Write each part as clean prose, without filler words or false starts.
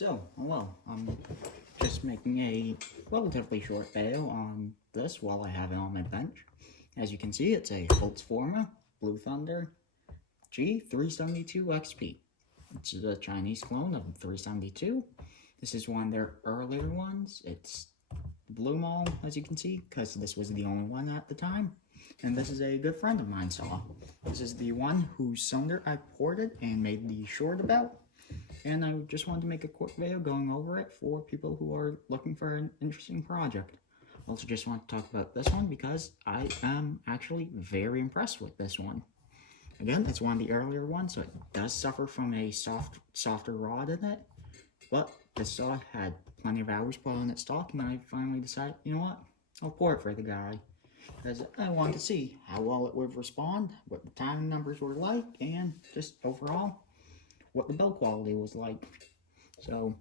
Hello, I'm just making a relatively short video on this while I have it on my bench. As you can see, it's a Holtzforma Blue Thunder G372XP. It's a Chinese clone of 372. This is one of their earlier ones. It's blue mall, as you can see, because this was the only one at the time. And this is a good friend of mine saw. This is the one whose cylinder I ported and made the short about. And I just wanted to make a quick video going over it for people who are looking for an interesting project. Also just want to talk about this one because I am actually very impressed with this one. Again, it's one of the earlier ones, so it does suffer from a softer rod in it. But this saw had plenty of hours put on its stock, and I finally decided, you know what, I'll pour it for the guy. Because I wanted to see how well it would respond, what the timing numbers were like, and just overall, what the build quality was like. So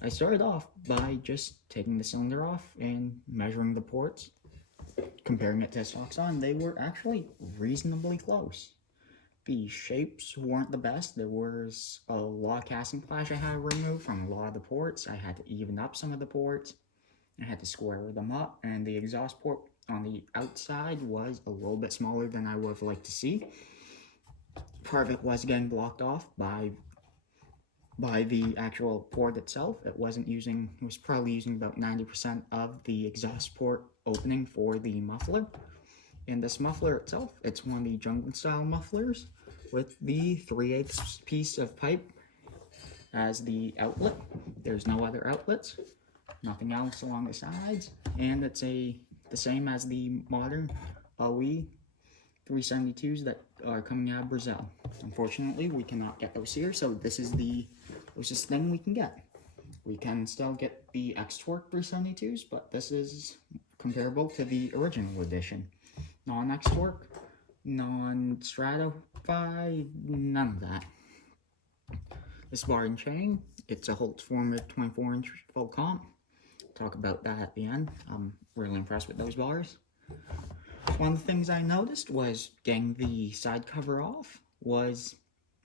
I started off by just taking the cylinder off and measuring the ports, comparing it to stocks on. They were actually reasonably close. The shapes weren't the best. There was a lot of casting flash I had to remove from a lot of the ports. I had to even up some of the ports. I had to square them up, and the exhaust port on the outside was a little bit smaller than I would have liked to see. Part of it was getting blocked off by the actual port itself. It was probably using about 90% of the exhaust port opening for the muffler. And this muffler itself, it's one of the jungle style mufflers with the 3/8 piece of pipe as the outlet. There's no other outlets, nothing else along the sides, and it's the same as the modern OE 372s that are coming out of Brazil. Unfortunately, we cannot get those here, so this is the closest thing we can get. We can still get the X-Torque 372s, but this is comparable to the original edition. Non-X-Torque, non-Stratify, none of that. This bar and chain, it's a Holtzforma 24-inch full comp. Talk about that at the end. I'm really impressed with those bars. One of the things I noticed was getting the side cover off was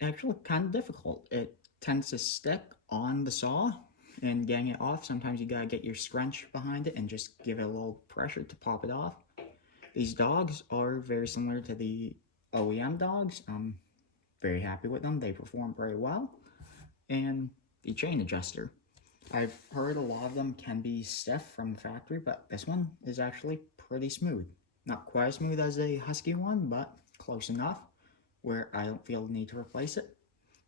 actually kind of difficult. It tends to stick on the saw, and getting it off, sometimes you gotta get your scrunch behind it and just give it a little pressure to pop it off. These dogs are very similar to the OEM dogs. I'm very happy with them. They perform very well. And the chain adjuster. I've heard a lot of them can be stiff from the factory, but this one is actually pretty smooth. Not quite as smooth as a Husky one, but close enough where I don't feel the need to replace it.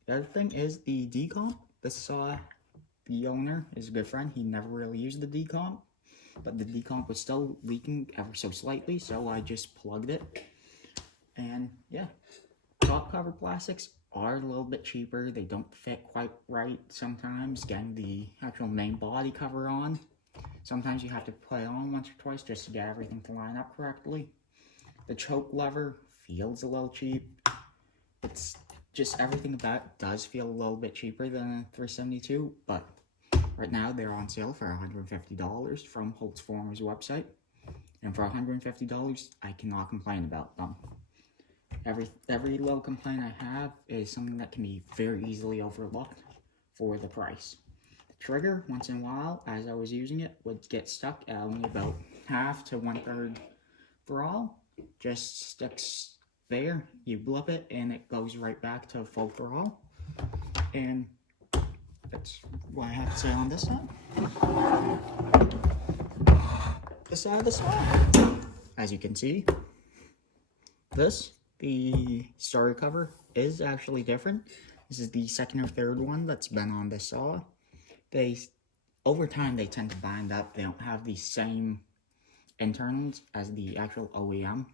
The other thing is the decomp. This saw, the owner is a good friend. He never really used the decomp, but the decomp was still leaking ever so slightly, so I just plugged it. And yeah, top cover plastics are a little bit cheaper. They don't fit quite right sometimes. Getting the actual main body cover on, sometimes you have to put it on once or twice just to get everything to line up correctly. The choke lever feels a little cheap. It's just everything about it does feel a little bit cheaper than a 372, but right now they're on sale for $150 from Holtzforma's website. And for $150, I cannot complain about them. Every little complaint I have is something that can be very easily overlooked for the price. The trigger, once in a while, as I was using it, would get stuck at only about half to 1/3 throttle. Just sticks there, you blip it, and it goes right back to full throttle. And that's what I have to say on this side. This side of the saw, as you can see, the starter cover is actually different. This is the second or third one that's been on this saw. Over time, they tend to bind up. They don't have the same internals as the actual OEM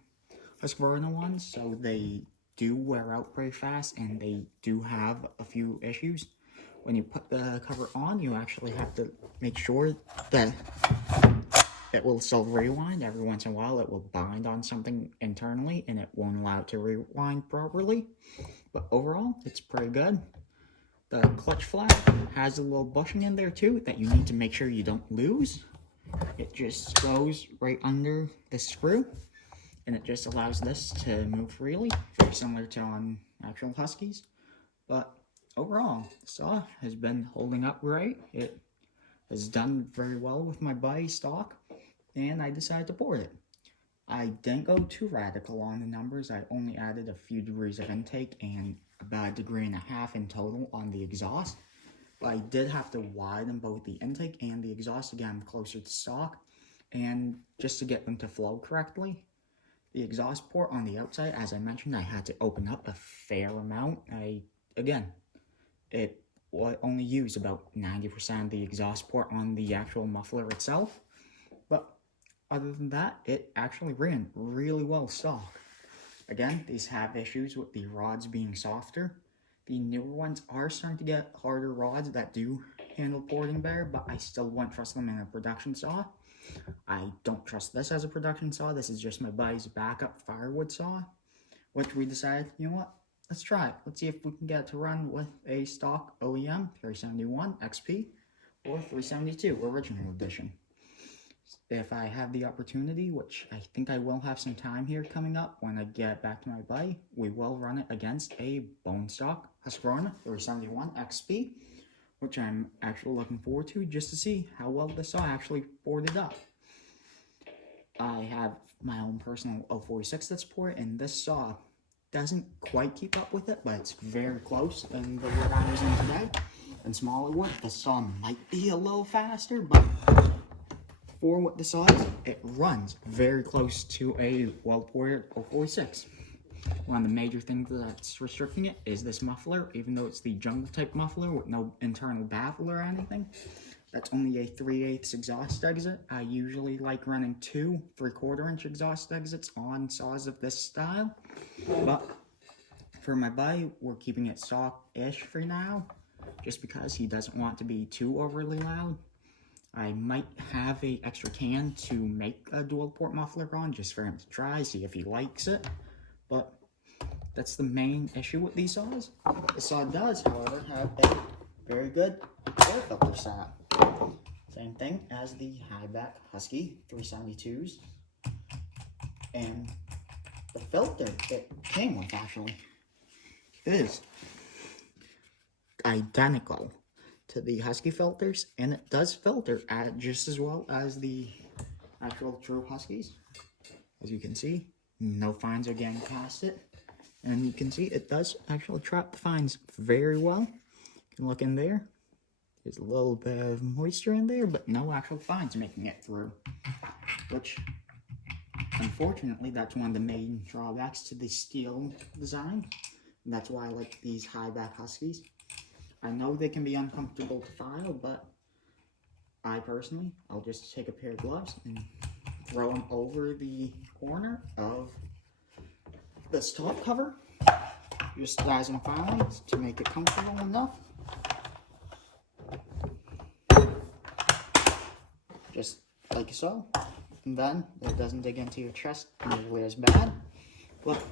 Husqvarna ones, so they do wear out pretty fast, and they do have a few issues. When you put the cover on, you actually have to make sure that it will still rewind. Every once in a while, it will bind on something internally, and it won't allow it to rewind properly. But overall, it's pretty good. The clutch flap has a little bushing in there too that you need to make sure you don't lose. It just goes right under the screw, and it just allows this to move freely, very similar to on actual Huskies. But overall, the saw has been holding up great. It has done very well with my buddy stock, and I decided to port it. I didn't go too radical on the numbers. I only added a few degrees of intake and about 1.5 degrees in total on the exhaust. But I did have to widen both the intake and the exhaust to get them closer to stock, and just to get them to flow correctly. The exhaust port on the outside, as I mentioned, I had to open up a fair amount. It only used about 90% of the exhaust port on the actual muffler itself. But other than that, it actually ran really well stock. Again, these have issues with the rods being softer. The newer ones are starting to get harder rods that do handle porting better, but I still wouldn't trust them in a production saw. I don't trust this as a production saw. This is just my buddy's backup firewood saw, which we decided, you know what, let's try it. Let's see if we can get it to run with a stock OEM 371XP or 372 original edition. If I have the opportunity, which I think I will have some time here coming up when I get back to my buddy, we will run it against a bone stock Holtzforma 371XP, which I'm actually looking forward to just to see how well the saw actually ported up. I have my own personal 046 that's ported, and this saw doesn't quite keep up with it, but it's very close. And the wood I was in today, and smaller wood, the saw might be a little faster, but for what the saw is, it runs very close to a well-ported 046. One of the major things that's restricting it is this muffler, even though it's the jungle type muffler with no internal baffle or anything. That's only a 3/8 exhaust exit. I usually like running 2 3/4 inch exhaust exits on saws of this style, but for my buddy, we're keeping it stock-ish for now, just because he doesn't want to be too overly loud. I might have a extra can to make a dual port muffler on, just for him to try, see if he likes it, but that's the main issue with these saws. The saw does, however, have a very good air filter setup. Same thing as the high-back Husky 372s. And the filter it came with, actually, is identical to the Husky filters, and it does filter at just as well as the actual true Huskies. As you can see, no fines are getting past it. And you can see it does actually trap the fines very well. You can look in there. There's a little bit of moisture in there, but no actual fines making it through. Which, unfortunately, that's one of the main drawbacks to the steel design. And that's why I like these high-back Huskies. I know they can be uncomfortable to file, but I personally, I'll just take a pair of gloves and throw them over the corner of this top cover, just as I'm filing, to make it comfortable enough. Just like so, and then it doesn't dig into your chest nearly as bad. But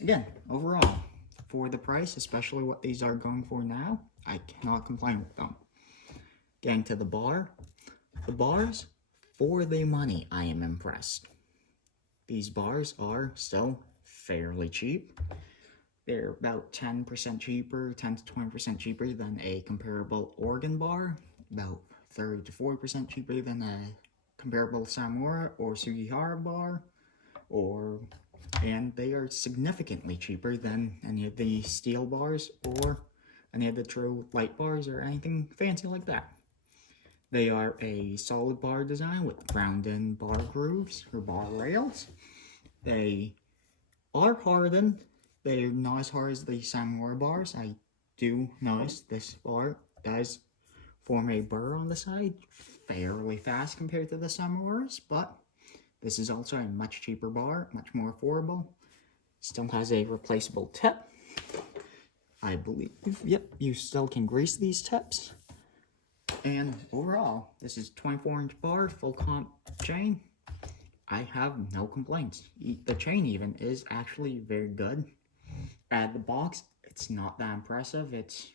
again, overall, for the price, especially what these are going for now, I cannot complain with them. Getting to the bars, for the money, I am impressed. These bars are still fairly cheap. They're about 10% cheaper, 10 to 20% cheaper than a comparable organ bar, about 30 to 40% cheaper than a comparable Samura or Sugihara bar, and they are significantly cheaper than any of the steel bars or any of the true light bars or anything fancy like that. They are a solid bar design with ground-in bar grooves or bar rails. They are hardened. They're not as hard as the Samura bars. I do notice this bar does form a burr on the side fairly fast compared to the Samuras, but this is also a much cheaper bar, much more affordable. Still has a replaceable tip. I believe, yep, you still can grease these tips. And overall, this is 24-inch bar, full comp chain. I have no complaints. The chain even is actually very good. At the box, it's not that impressive. It's,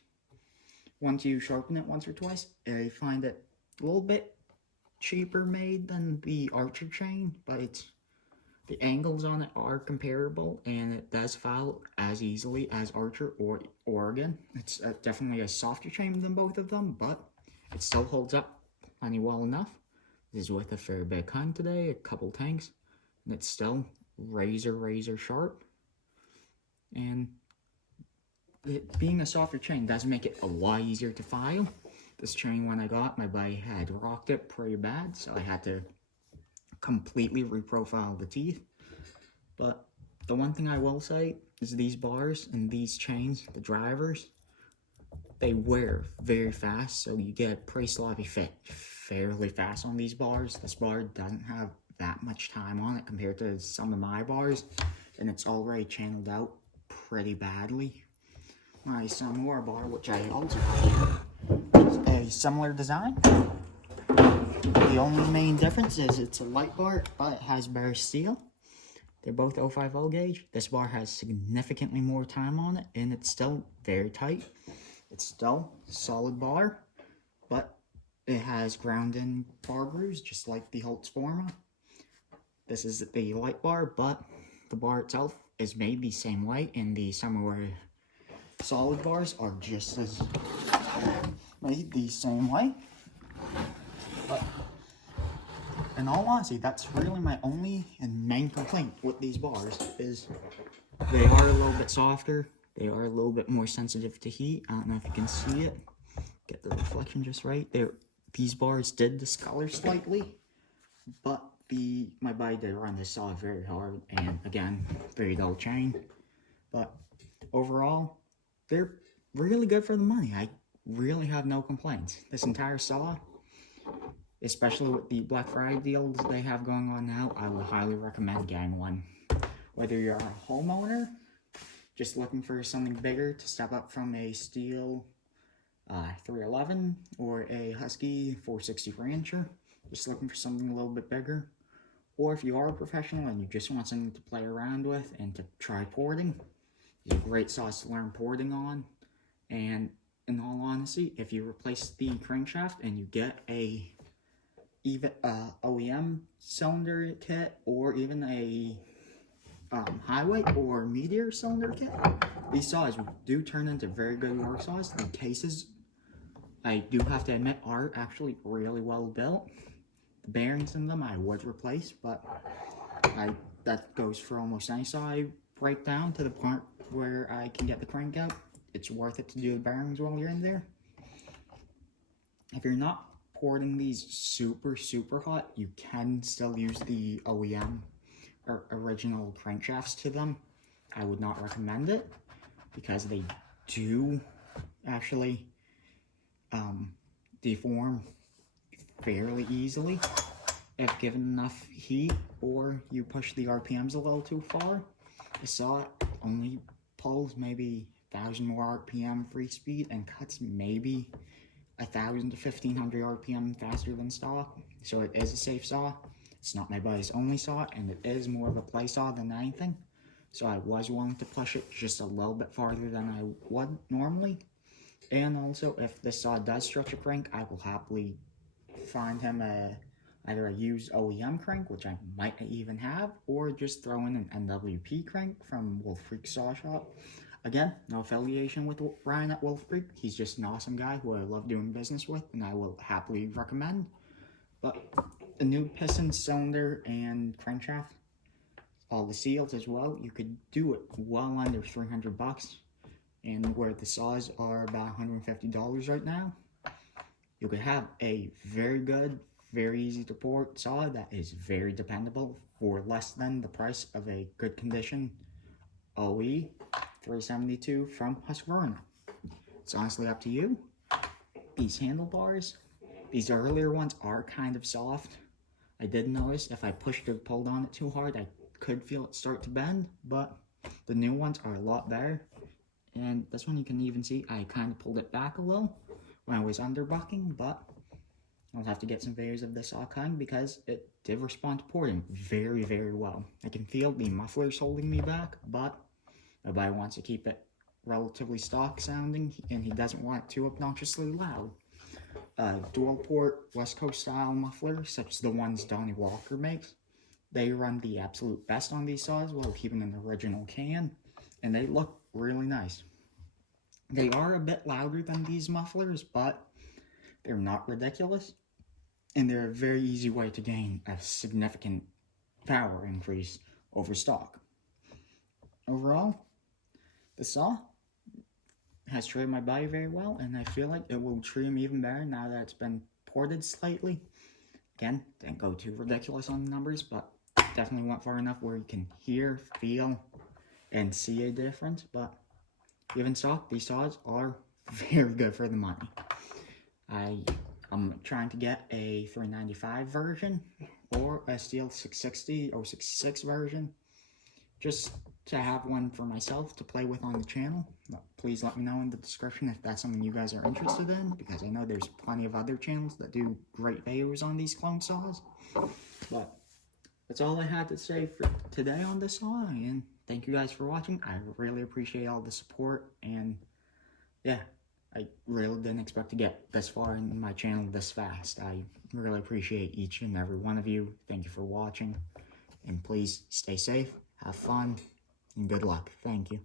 once you sharpen it once or twice, I find it a little bit cheaper made than the Archer chain, but The angles on it are comparable, and it does file as easily as Archer or Oregon. It's definitely a softer chain than both of them, but it still holds up plenty well enough. This is with a fair bit of cutting today, a couple tanks, and it's still razor sharp. And it being a softer chain does make it a lot easier to file. This chain, when I got, my buddy had rocked it pretty bad, so I had to completely reprofile the teeth. But the one thing I will say is these bars and these chains, the drivers, they wear very fast, so you get a pretty sloppy fit fairly fast on these bars. This bar doesn't have that much time on it compared to some of my bars, and it's already channeled out pretty badly. My Samoa bar, which I also have, is a similar design. The only main difference is it's a light bar, but it has better steel. They're both 050 gauge. This bar has significantly more time on it, and it's still very tight. It's still a solid bar, but it has ground-in bar grooves, just like the Holtzforma. This is the light bar, but the bar itself is made the same way, and the Samoa solid bars are just as made the same way. But in all honesty, that's really my only and main complaint with these bars, is they are a little bit softer. They are a little bit more sensitive to heat. I don't know if you can see it. Get the reflection just right. These bars did discolor slightly, but my buddy did run this saw very hard, and again, very dull chain. But overall, they're really good for the money. I really have no complaints. This entire saw, especially with the Black Friday deals they have going on now, I would highly recommend getting one. Whether you're a homeowner, just looking for something bigger to step up from a steel 311 or a Husky 460 Rancher, just looking for something a little bit bigger. Or if you are a professional and you just want something to play around with and to try porting, it's a great saws to learn porting on. And in all honesty, if you replace the crankshaft and you get a even OEM cylinder kit, or even a highway or meteor cylinder kit, these saws do turn into very good work saws. The cases, I do have to admit, are actually really well built. The bearings in them I would replace, but that goes for almost any saw I break down to the point where I can get the crank out. It's worth it to do the bearings while you're in there. If you're not porting these super hot, you can still use the OEM or original crankshafts to them. I would not recommend it because they do actually deform fairly easily if given enough heat, or you push the RPMs a little too far. The saw only pulls maybe 1,000 more RPM free speed and cuts maybe 1,000 to 1,500 RPM faster than stock, so it is a safe saw. It's not my buddy's only saw, and it is more of a play saw than anything, so I was willing to push it just a little bit farther than I would normally. And also, if this saw does stretch a crank, I will happily find him either a used OEM crank, which I might even have, or just throw in an NWP crank from Wolf Creek Saw Shop. Again, no affiliation with Ryan at Wolf Creek. He's just an awesome guy who I love doing business with, and I will happily recommend. But the new piston, cylinder, and crankshaft, all the seals as well, you could do it well under 300 bucks. And where the saws are about $150 right now, you could have a very good, very easy to port saw that is very dependable for less than the price of a good condition OE 372 from Husqvarna. It's honestly up to you. These handlebars, these earlier ones are kind of soft. I did notice if I pushed or pulled on it too hard, I could feel it start to bend, but the new ones are a lot better. And this one you can even see I kind of pulled it back a little when I was underbucking, but I'll have to get some videos of this saw cutting because it did respond to porting very well. I can feel the mufflers holding me back, but nobody wants to keep it relatively stock sounding, and he doesn't want it too obnoxiously loud. Dual port West Coast style mufflers, such as the ones Donnie Walker makes, They run the absolute best on these saws while keeping an original can, and they look really nice. They are a bit louder than these mufflers, but they're not ridiculous, and they're a very easy way to gain a significant power increase over stock. Overall, the saw has treated my body very well, and I feel like it will treat him even better now that it's been ported slightly. Again, didn't go too ridiculous on the numbers, but definitely went far enough where you can hear, feel, and see a difference. But even so, these saws are very good for the money. I'm trying to get a 395 version or a Steel 660 or 66 version, just to have one for myself to play with on the channel. Please let me know in the description if that's something you guys are interested in, because I know there's plenty of other channels that do great videos on these clone saws. But that's all I had to say for today on this saw, and thank you guys for watching. I really appreciate all the support, and yeah, I really didn't expect to get this far in my channel this fast. I really appreciate each and every one of you. Thank you for watching, and please stay safe, have fun, and good luck. Thank you.